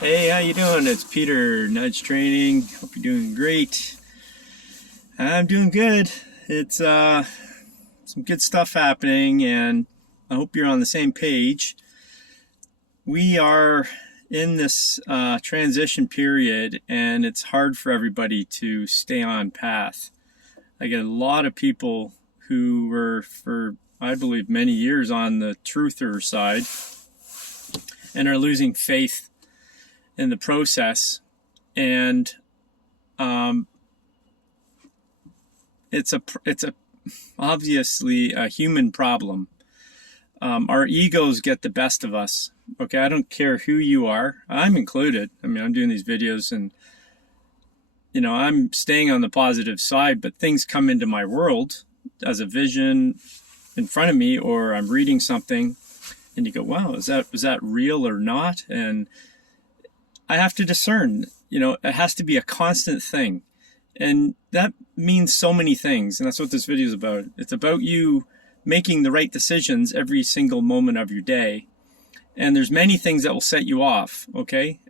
Hey, how you doing? It's Peter, Nudge Training. Hope you're doing great. I'm doing good. It's some good stuff happening, and I hope you're on the same page. We are in this transition period, and it's hard for everybody to stay on path. I get a lot of people who were, for I believe, many years on the truther side, and are losing faith in the process, and it's a obviously a human problem. Our egos get the best of us. Okay, I don't care who you are. I'm included. I mean, I'm doing these videos, and I'm staying on the positive side, but things come into my world as a vision in front of me, or I'm reading something, and you go, "Wow, is that real or not?" And I have to discern. It has to be a constant thing. And that means so many things. And that's what this video is about. It's about you making the right decisions every single moment of your day. And there's many things that will set you off, okay?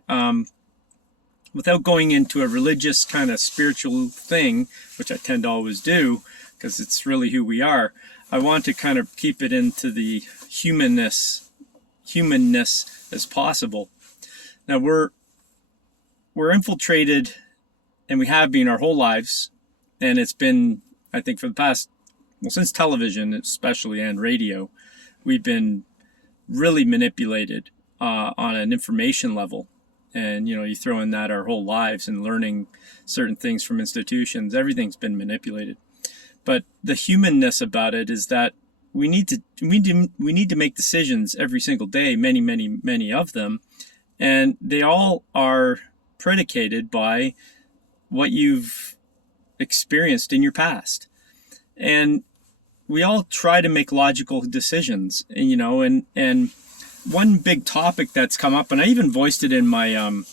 Without going into a religious kind of spiritual thing, which I tend to always do, because it's really who we are, I want to kind of keep it into the humanness as possible. Now, we're infiltrated, and we have been our whole lives, and it's been, I think, for the past, since television especially, and radio, we've been really manipulated on an information level. And you throw in that our whole lives and learning certain things from institutions, everything's been manipulated. But the humanness about it is that we need to make decisions every single day, many of them, and they all are predicated by what you've experienced in your past. And we all try to make logical decisions, and one big topic that's come up, and I even voiced it in my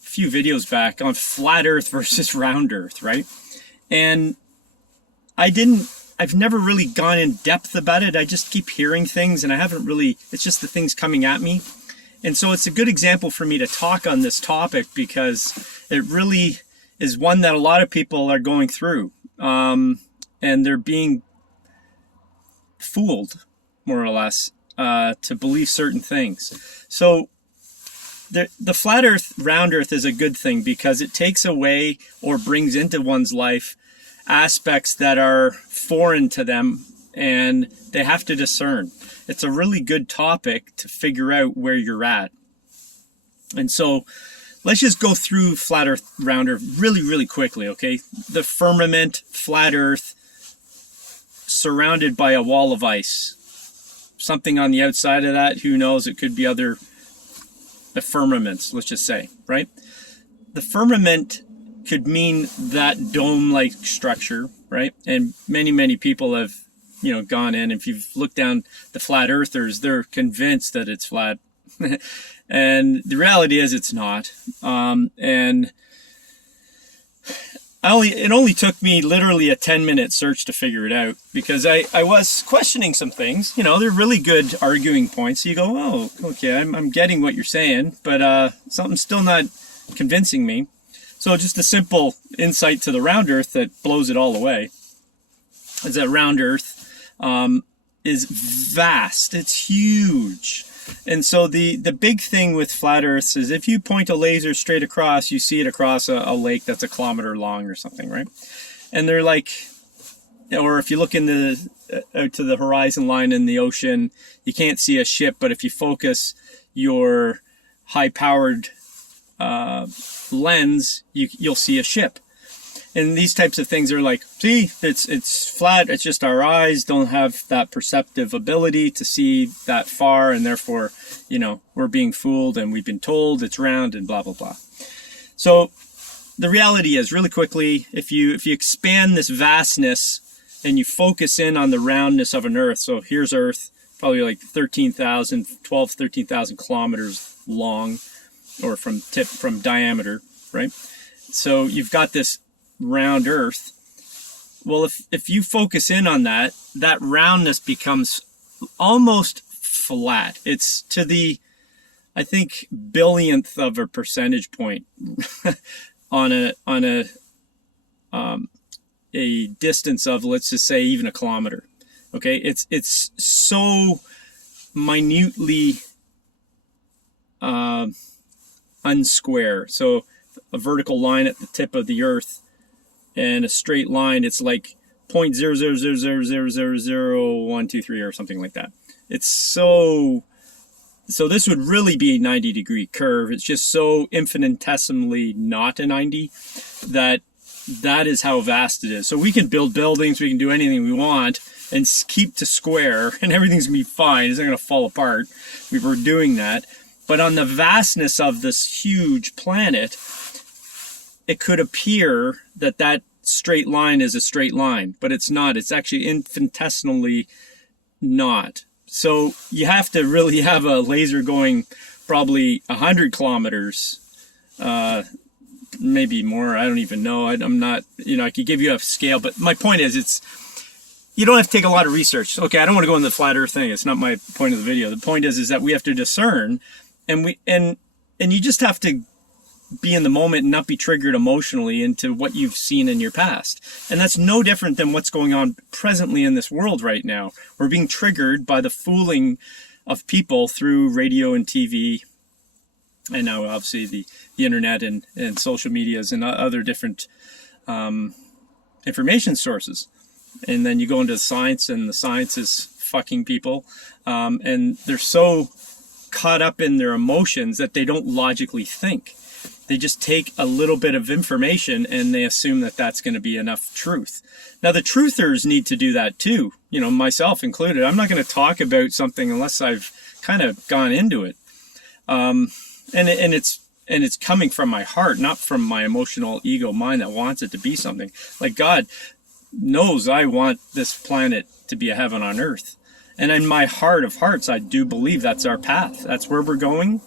few videos back, on flat earth versus round earth, right? And I've never really gone in depth about it. I just keep hearing things, and it's just the things coming at me. And so it's a good example for me to talk on this topic, because it really is one that a lot of people are going through. And they're being fooled, more or less, to believe certain things. So the flat earth, round earth is a good thing, because it takes away or brings into one's life aspects that are foreign to them, and they have to discern. It's a really good topic to figure out where you're at. And so let's just go through flat earth, round earth really quickly, okay? The firmament, flat earth, surrounded by a wall of ice. Something on the outside of that, who knows? It could be the firmaments, let's just say, right? The firmament could mean that dome-like structure, right? And many people have gone in. If you've looked down the flat earthers, they're convinced that it's flat. And the reality is it's not. And it only took me literally a 10-minute search to figure it out, because I was questioning some things. They're really good arguing points. So you go, oh, okay, I'm getting what you're saying, but something's still not convincing me. So just a simple insight to the round earth that blows it all away is that round earth is vast. It's huge. And so the big thing with flat earths is, if you point a laser straight across, you see it across a lake that's a kilometer long or something, right? And they're like, or if you look out to the horizon line in the ocean, you can't see a ship, but if you focus your high-powered lens, you'll see a ship. And these types of things are like, see, it's flat. It's just our eyes don't have that perceptive ability to see that far, and therefore, we're being fooled, and we've been told it's round, and blah blah blah. So the reality is, really quickly, if you expand this vastness and you focus in on the roundness of an Earth. So here's Earth, probably like 13,000 kilometers long, or from diameter, right? So you've got this round Earth. Well, if you focus in on that roundness becomes almost flat. It's to the I think billionth of a percentage point on a distance of, let's just say, even a kilometer. Okay, it's so minutely unsquare. So a vertical line at the tip of the Earth and a straight line, it's like 0.00000000123 or something like that. It's so this would really be a 90-degree curve. It's just so infinitesimally not a 90 that is how vast it is. So we can build buildings, we can do anything we want and keep to square, and everything's gonna be fine. It's not gonna fall apart. We were doing that. But on the vastness of this huge planet, it could appear that that straight line is a straight line, but it's not. It's actually infinitesimally not. So you have to really have a laser going probably 100 kilometers, maybe more. I don't even know. I'm not, I could give you a scale, but my point is, you don't have to take a lot of research. Okay, I don't want to go into the flat Earth thing. It's not my point of the video. The point is that we have to discern, and you just have to be in the moment and not be triggered emotionally into what you've seen in your past. And that's no different than what's going on presently in this world right now. We're being triggered by the fooling of people through radio and TV, and now obviously the internet and social medias and other different information sources. And then you go into science, and the science is fucking people, and they're so caught up in their emotions that they don't logically think. They just take a little bit of information and they assume that that's going to be enough truth. Now, the truthers need to do that too, myself included. I'm not going to talk about something unless I've kind of gone into it. And it's coming from my heart, not from my emotional ego mind that wants it to be something. Like, God knows I want this planet to be a heaven on earth. And in my heart of hearts, I do believe that's our path. That's where we're going.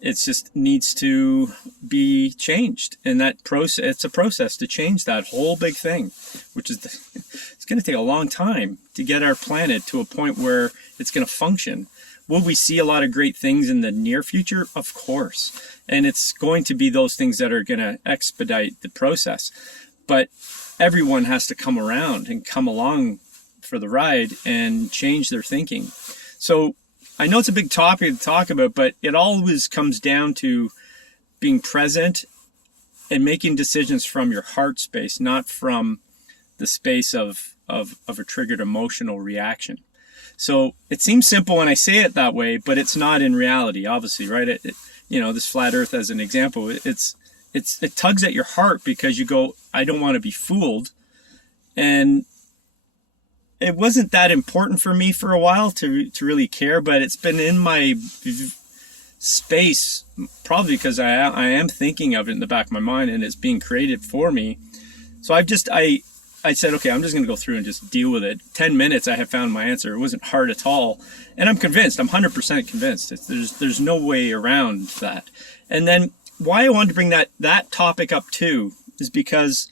It just needs to be changed. And that process, it's a process to change that whole big thing, which is, it's going to take a long time to get our planet to a point where it's going to function. Will we see a lot of great things in the near future? Of course. And it's going to be those things that are going to expedite the process. But everyone has to come around and come along for the ride and change their thinking. So I know it's a big topic to talk about, but it always comes down to being present and making decisions from your heart space, not from the space of a triggered emotional reaction. So it seems simple when I say it that way, but it's not in reality, obviously, right? This flat Earth as an example, it tugs at your heart because you go, I don't want to be fooled. And it wasn't that important for me for a while to really care, but it's been in my space, probably because I am thinking of it in the back of my mind and it's being created for me. So I said, okay, I'm just going to go through and just deal with it. 10 minutes, I have found my answer. It wasn't hard at all. And I'm convinced, I'm 100% convinced. There's no way around that. And then why I wanted to bring that topic up too is because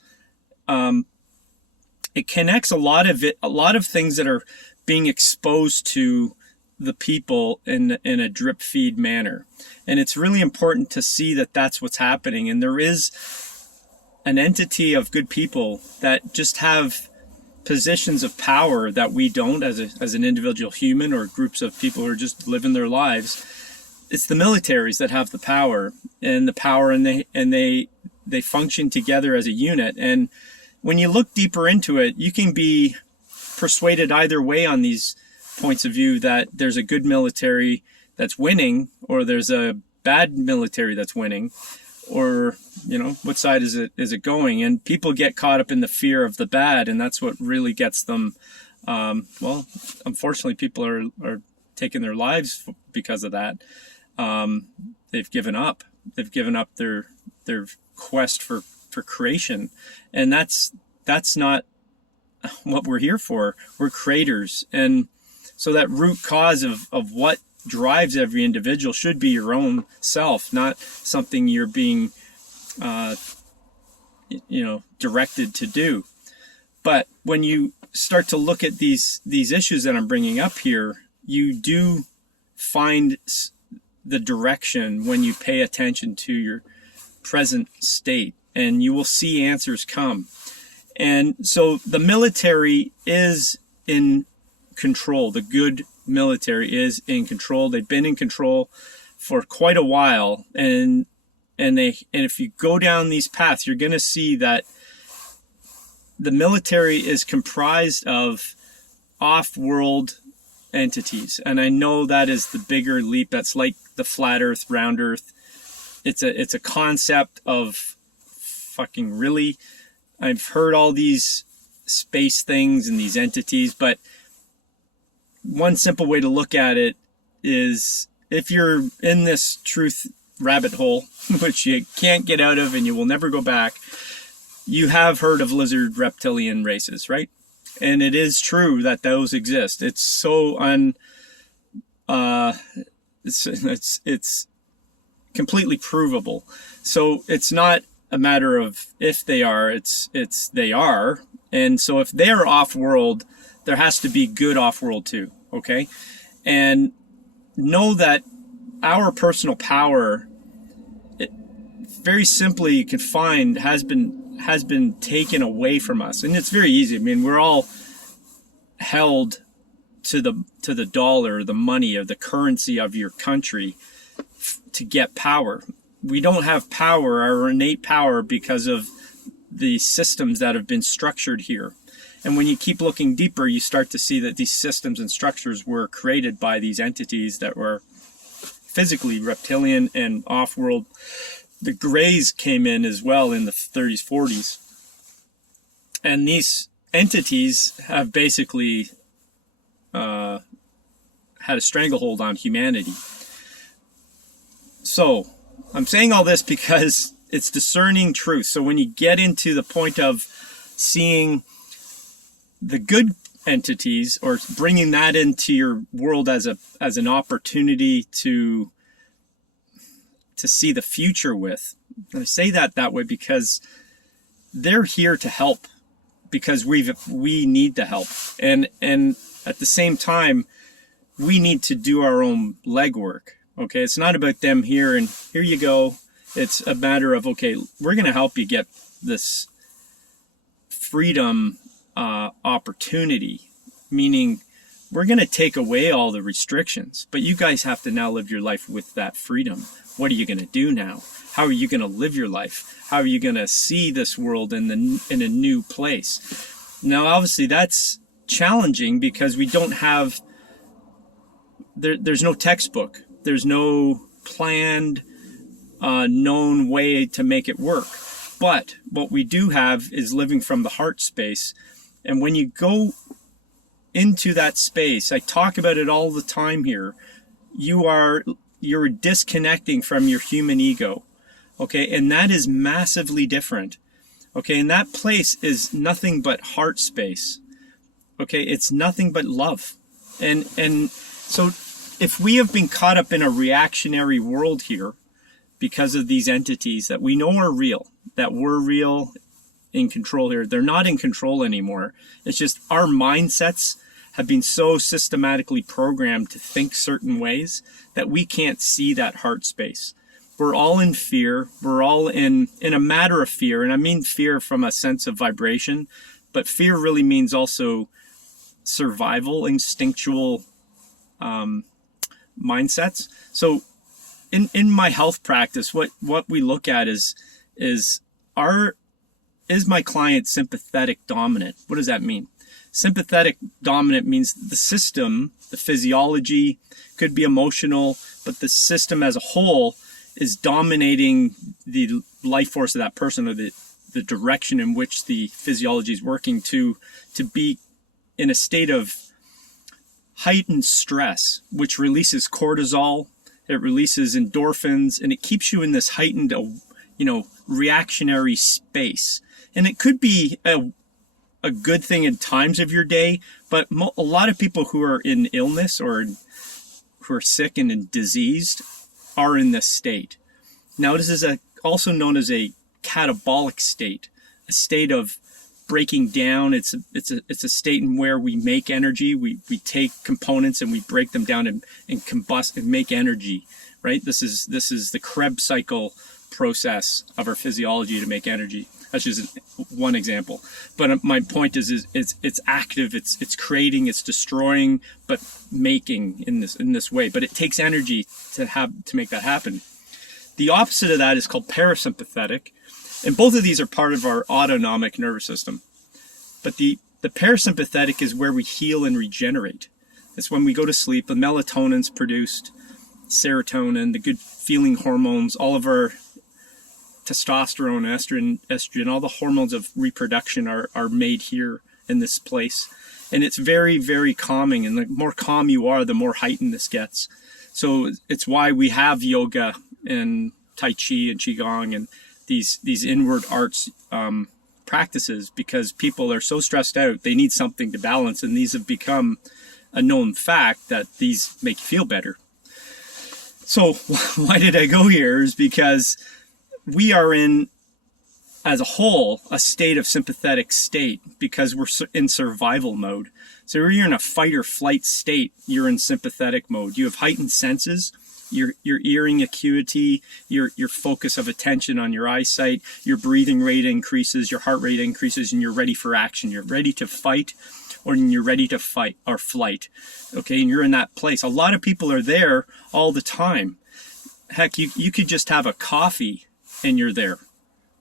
it connects a lot of things that are being exposed to the people in a drip feed manner. And it's really important to see that that's what's happening. And there is an entity of good people that just have positions of power that we don't as an individual human, or groups of people who are just living their lives. It's the militaries that have the power, and they function together as a unit. And when you look deeper into it, you can be persuaded either way on these points of view, that there's a good military that's winning, or there's a bad military that's winning, or what side is it going. And people get caught up in the fear of the bad, and that's what really gets them. Unfortunately, people are taking their lives because of that. They've given up their quest for creation, and that's not what we're here for. We're creators. And so that root cause of what drives every individual should be your own self, not something you're being directed to do. But when you start to look at these issues that I'm bringing up here, you do find the direction when you pay attention to your present state, and you will see answers come. And so the military is in control. The good military is in control. They've been in control for quite a while, and if you go down these paths, you're going to see that the military is comprised of off-world entities. And I know that is the bigger leap. That's like the flat earth, round earth. It's a concept of fucking really. I've heard all these space things and these entities, but one simple way to look at it is, if you're in this truth rabbit hole, which you can't get out of and you will never go back, you have heard of lizard reptilian races, right? And it is true that those exist. It's so it's completely provable. So it's not a matter of if they are, it's they are. And so if they're off-world, there has to be good off-world too, okay? And know that our personal power, it very simply confined, has been taken away from us. And it's very easy. I mean, we're all held to the dollar, the money, or the currency of your country to get power. We don't have power, our innate power, because of the systems that have been structured here. And when you keep looking deeper, you start to see that these systems and structures were created by these entities that were physically reptilian and off-world. The Greys came in as well in the 30s, 40s. And these entities have basically had a stranglehold on humanity. So I'm saying all this because it's discerning truth. So when you get into the point of seeing the good entities, or bringing that into your world as an opportunity to see the future with, and I say that way because they're here to help, because we need the help, and at the same time we need to do our own legwork. Okay, it's not about them here and here you go. It's a matter of, okay, we're going to help you get this freedom opportunity, meaning we're going to take away all the restrictions, but you guys have to now live your life with that freedom. What are you going to do now? How are you going to live your life? How are you going to see this world in a new place? Now, obviously, that's challenging because we don't have, there's no textbook. There's no planned, known way to make it work. But what we do have is living from the heart space. And when you go into that space, I talk about it all the time here, you're disconnecting from your human ego. Okay, and that is massively different. Okay, and that place is nothing but heart space. Okay, it's nothing but love. And so if we have been caught up in a reactionary world here because of these entities that we know are real, that we're real, in control here, they're not in control anymore. It's just our mindsets have been so systematically programmed to think certain ways that we can't see that heart space. We're all in fear. We're all in a matter of fear. And I mean fear from a sense of vibration, but fear really means also survival, instinctual mindsets. So in my health practice, what we look at is my client sympathetic dominant? What does that mean? Sympathetic dominant means the system, the physiology, could be emotional, but the system as a whole is dominating the life force of that person, or the direction in which the physiology is working to be in a state of heightened stress, which releases cortisol, it releases endorphins, and it keeps you in this heightened, reactionary space. And it could be a good thing in times of your day, but a lot of people who are in illness or who are sick and diseased are in this state. Now, this is also known as a catabolic state, a state of breaking down. It's a state in where we make energy. We take components and we break them down and combust and make energy. right? This is the Krebs cycle process of our physiology to make energy. That's just one example. But my point is it's active, it's creating, it's destroying, but making in this way. But it takes energy to make that happen. The opposite of that is called parasympathetic, and both of these are part of our autonomic nervous system. But the parasympathetic is where we heal and regenerate. It's when we go to sleep. The melatonin's produced, serotonin, the good feeling hormones, all of our testosterone, estrogen, all the hormones of reproduction are made here in this place. And it's very, very calming. And the more calm you are, the more heightened this gets. So it's why we have yoga and Tai Chi and Qigong and these inward arts practices, because people are so stressed out, they need something to balance. And these have become a known fact that these make you feel better. So why did I go here is because we are in, as a whole, a state of sympathetic state because we're in survival mode. So when you're in a fight or flight state, you're in sympathetic mode. You have heightened senses, your hearing acuity, your focus of attention on your eyesight, your breathing rate increases, your heart rate increases, and you're ready for action. You're ready to fight, or you're ready to fight or flight. Okay, and you're in that place. A lot of people are there all the time. Heck, you could just have a coffee and you're there.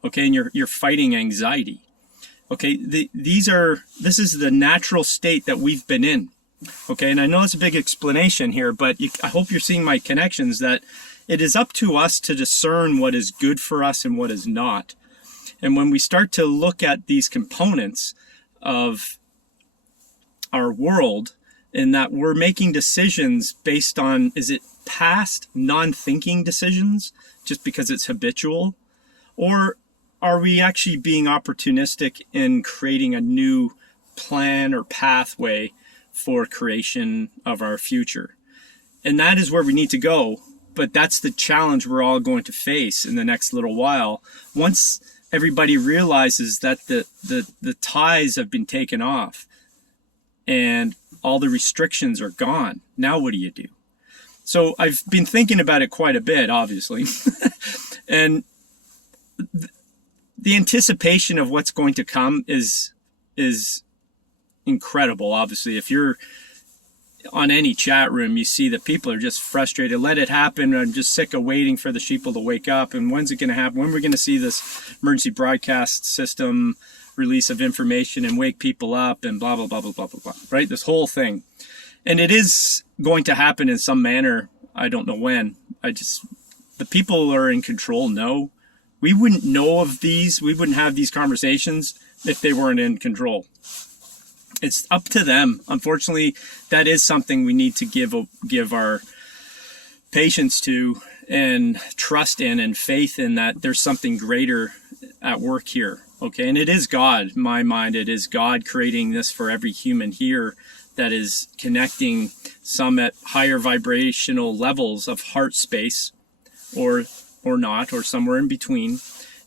Okay, and you're fighting anxiety. Okay, this is the natural state that we've been in. Okay, and I know it's a big explanation here, but I hope you're seeing my connections, that it is up to us to discern what is good for us and what is not. And when we start to look at these components of our world, in that we're making decisions based on, is it past non-thinking decisions just because it's habitual? Or are we actually being opportunistic in creating a new plan or pathway for creation of our future? And that is where we need to go. But that's the challenge we're all going to face in the next little while. Once everybody realizes that the ties have been taken off and all the restrictions are gone, now what do you do? So I've been thinking about it quite a bit, obviously. And the anticipation of what's going to come is incredible. Obviously, if you're on any chat room, you see that people are just frustrated. Let it happen. I'm just sick of waiting for the sheeple to wake up. And when's it going to happen? When we're going to see this emergency broadcast system release of information and wake people up and blah, blah, blah, blah, blah, blah, blah, right? This whole thing. And it is going to happen in some manner. I don't know when. The people are in control know. We wouldn't know of these. We wouldn't have these conversations if they weren't in control. It's up to them. Unfortunately, that is something we need to give our patience to and trust in and faith in, that there's something greater at work here. Okay, and it is God. In my mind, it is God creating this for every human here, that is connecting some at higher vibrational levels of heart space, or not, or somewhere in between.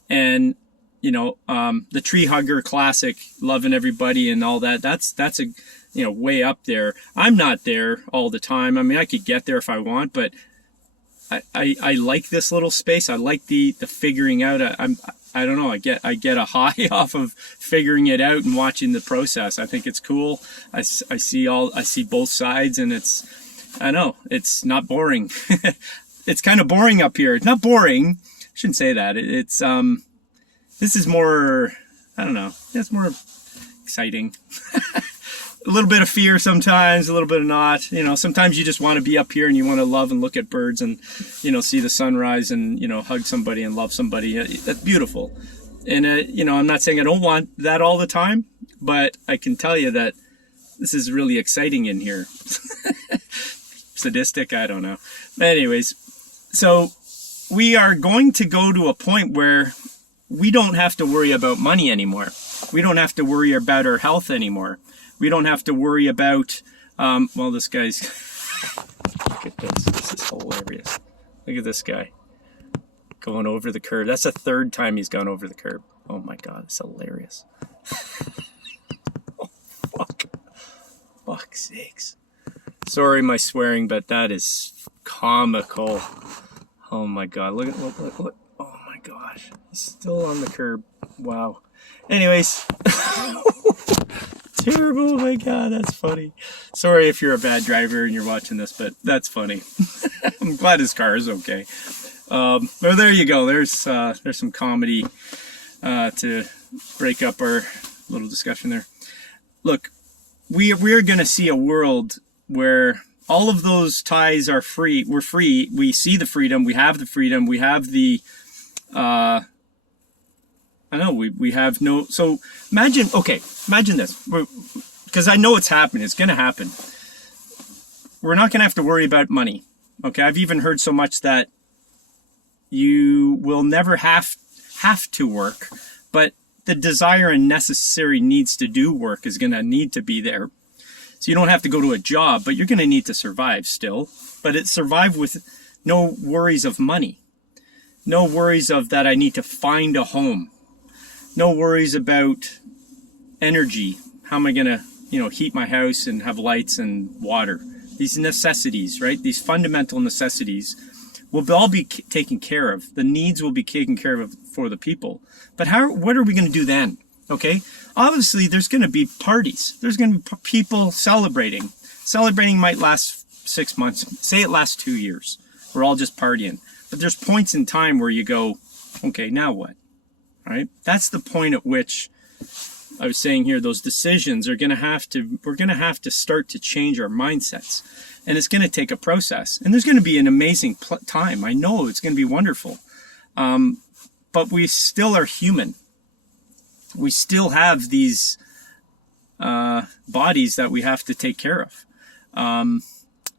And the tree hugger classic, loving everybody and all that, that's a way up there. I'm not there all the time. I mean, I could get there if I want, but I like this little space. I like the figuring out. I don't know. I get a high off of figuring it out and watching the process. I think it's cool. I see both sides, and it's not boring. It's kind of boring up here. It's not boring. I shouldn't say that. This is more, I don't know. It's more exciting. A little bit of fear sometimes, a little bit of not. Sometimes you just want to be up here and you want to love and look at birds and, see the sunrise and, hug somebody and love somebody. That's beautiful. And, I'm not saying I don't want that all the time, but I can tell you that this is really exciting in here. Sadistic, I don't know. But anyways, so we are going to go to a point where we don't have to worry about money anymore. We don't have to worry about our health anymore. We don't have to worry about, this guy's, look at this. This is hilarious. Look at this guy going over the curb. That's the third time he's gone over the curb. Oh my God, it's hilarious. Oh, fuck. Fuck's sakes. Sorry, my swearing, but that is comical. Oh my god, look. Oh my gosh. He's still on the curb. Wow. Anyways. Terrible. Oh my god, that's funny. Sorry if you're a bad driver and you're watching this, but that's funny. I'm glad his car is okay. Well, there you go. There's some comedy to break up our little discussion there. Look, we're going to see a world where all of those ties are free. We're free. We see the freedom. We have the freedom. We have the I know we have no. So imagine this, because I know it's happening. It's going to happen. We're not going to have to worry about money. Okay, I've even heard so much that you will never have to work, but the desire and necessary needs to do work is going to need to be there. So you don't have to go to a job, but you're going to need to survive still. But it's survive with no worries of money, no worries of that I need to find a home. No worries about energy. How am I going to, heat my house and have lights and water? These necessities, right? These fundamental necessities will all be taken care of. The needs will be taken care of for the people. But what are we going to do then? Okay? Obviously, there's going to be parties. There's going to be people celebrating. Celebrating might last 6 months. Say it lasts 2 years. We're all just partying. But there's points in time where you go, okay, now what? Right? That's the point at which I was saying here, those decisions we're going to have to start to change our mindsets. And it's going to take a process. And there's going to be an amazing time. I know it's going to be wonderful. But we still are human. We still have these bodies that we have to take care of.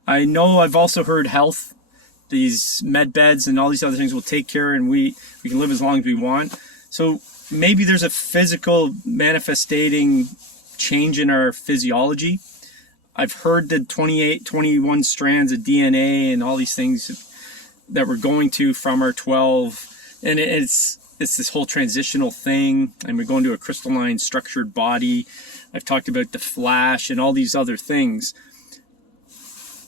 I know I've also heard health, these med beds and all these other things will take care, and we can live as long as we want. So maybe there's a physical manifesting change in our physiology. I've heard the 21 strands of DNA and all these things that we're going to from our 12. And it's this whole transitional thing. And we're going to a crystalline structured body. I've talked about the flash and all these other things.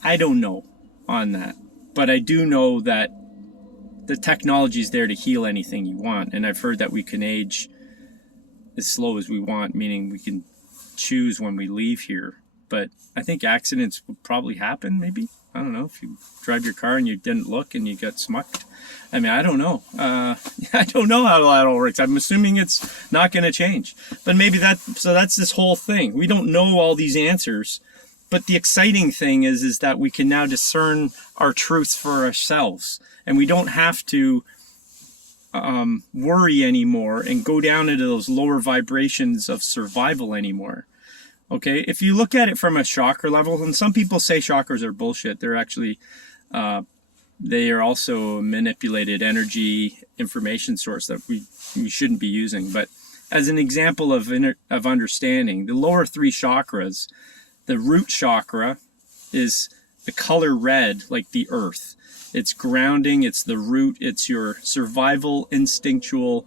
I don't know on that. But I do know that the technology is there to heal anything you want. And I've heard that we can age as slow as we want, meaning we can choose when we leave here. But I think accidents will probably happen, maybe. I don't know, if you drive your car and you didn't look and you got smucked. I mean, I don't know. I don't know how that all works. I'm assuming it's not going to change. But maybe that's this whole thing. We don't know all these answers. But the exciting thing is that we can now discern our truths for ourselves. And we don't have to worry anymore and go down into those lower vibrations of survival anymore. Okay, if you look at it from a chakra level, and some people say chakras are bullshit, they're actually, they are also a manipulated energy information source that we shouldn't be using. But as an example of understanding, the lower three chakras, the root chakra is the color red, like the earth. It's grounding, it's the root, it's your survival, instinctual.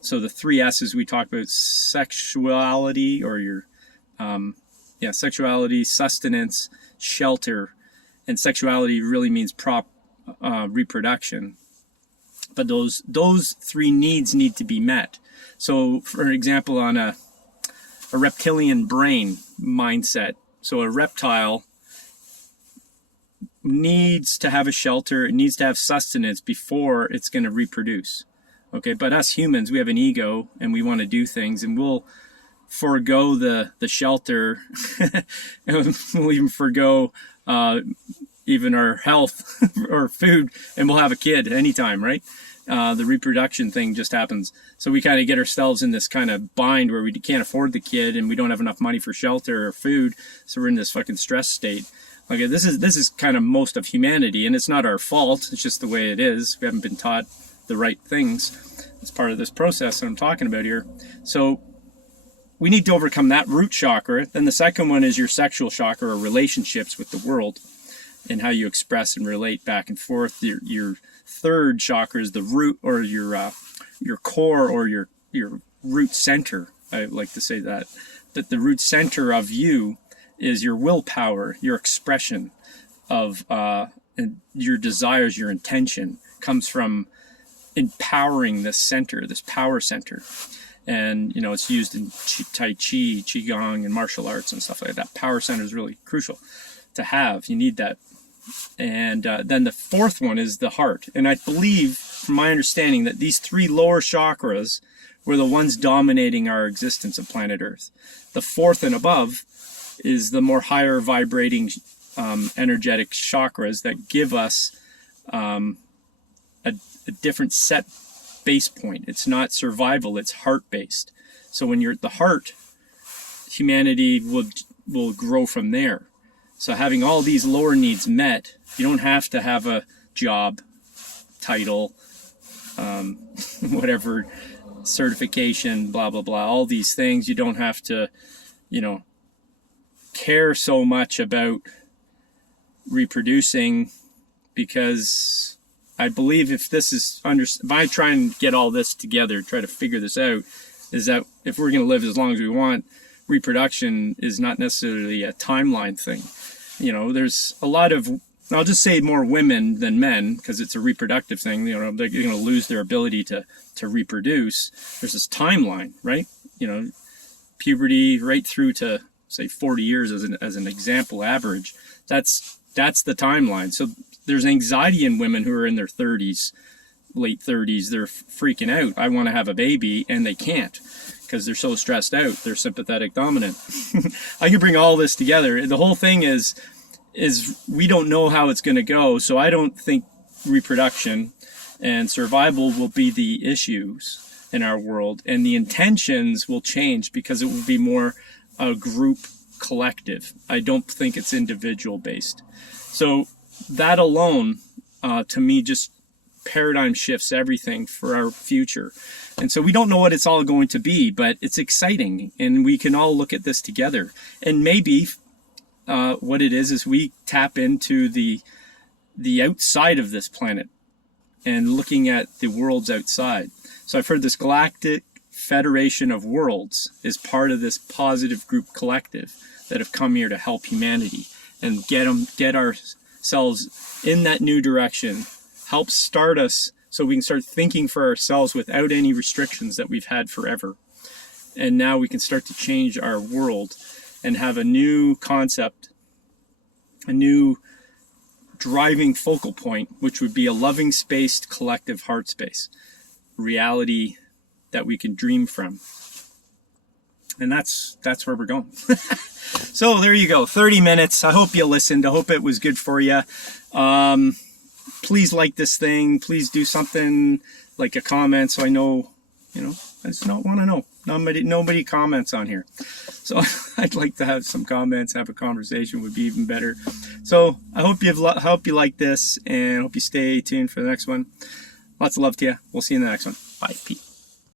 So the 3 S's we talked about, sexuality, or your sexuality, sustenance, shelter, and sexuality really means reproduction. But those 3 needs need to be met. So, for example, on a reptilian brain mindset, so a reptile needs to have a shelter, it needs to have sustenance before it's going to reproduce. Okay, but us humans, we have an ego and we want to do things, and we'll forego the shelter and we'll even forego even our health or food, and we'll have a kid anytime, right? The reproduction thing just happens. So we kind of get ourselves in this kind of bind where we can't afford the kid and we don't have enough money for shelter or food, so we're in this fucking stress state. Okay, this is kind of most of humanity, and it's not our fault, it's just the way it is. We haven't been taught the right things. It's part of this process that I'm talking about here. So we need to overcome that root chakra. Then the second one is your sexual chakra, or relationships with the world and how you express and relate back and forth. Your third chakra is the root, or your core, or your root center. I like to say that the root center of you is your willpower, your expression of and your desires, your intention comes from empowering this center, this power center. And, you know, it's used in Tai Chi, Qigong, and martial arts and stuff like that. Power center is really crucial to have. You need that. And then the fourth one is the heart. And I believe, from my understanding, that these three lower chakras were the ones dominating our existence of planet Earth. The fourth and above is the more higher vibrating energetic chakras that give us a different set base point. It's not survival, it's heart-based. So when you're at the heart, humanity will grow from there. So having all these lower needs met, you don't have to have a job, title, whatever, certification, blah, blah, blah, all these things. You don't have to, you know, care so much about reproducing, because I believe if I try and get all this together, try to figure this out, is that if we're going to live as long as we want, reproduction is not necessarily a timeline thing. You know, there's a lot of, I'll just say more women than men, because it's a reproductive thing. You know, they're going to lose their ability to reproduce. There's this timeline, right? You know, puberty right through to, say, 40 years as an example average. That's the timeline. So there's anxiety in women who are in their 30s, late 30s. They're freaking out. I want to have a baby, and they can't because they're so stressed out. They're sympathetic dominant. I can bring all this together. The whole thing is we don't know how it's going to go. So I don't think reproduction and survival will be the issues in our world, and the intentions will change because it will be more a group collective. I don't think it's individual based. So that alone, to me, just paradigm shifts everything for our future. And so we don't know what it's all going to be, but it's exciting, and we can all look at this together. And maybe what it is we tap into the outside of this planet and looking at the worlds outside. So I've heard this Galactic Federation of Worlds is part of this positive group collective that have come here to help humanity and get ourselves in that new direction, help start us so we can start thinking for ourselves without any restrictions that we've had forever. And now we can start to change our world and have a new concept, a new driving focal point, which would be a loving spaced collective heart space, reality that we can dream from. And that's where we're going. So there you go, 30 minutes. I hope you listened. I hope it was good for you. Please like this thing. Please do something like a comment so I know, you know, I just don't want to know. Nobody comments on here. So I'd like to have some comments, have a conversation would be even better. So I hope you like this, and hope you stay tuned for the next one. Lots of love to you. We'll see you in the next one. Bye. Pete.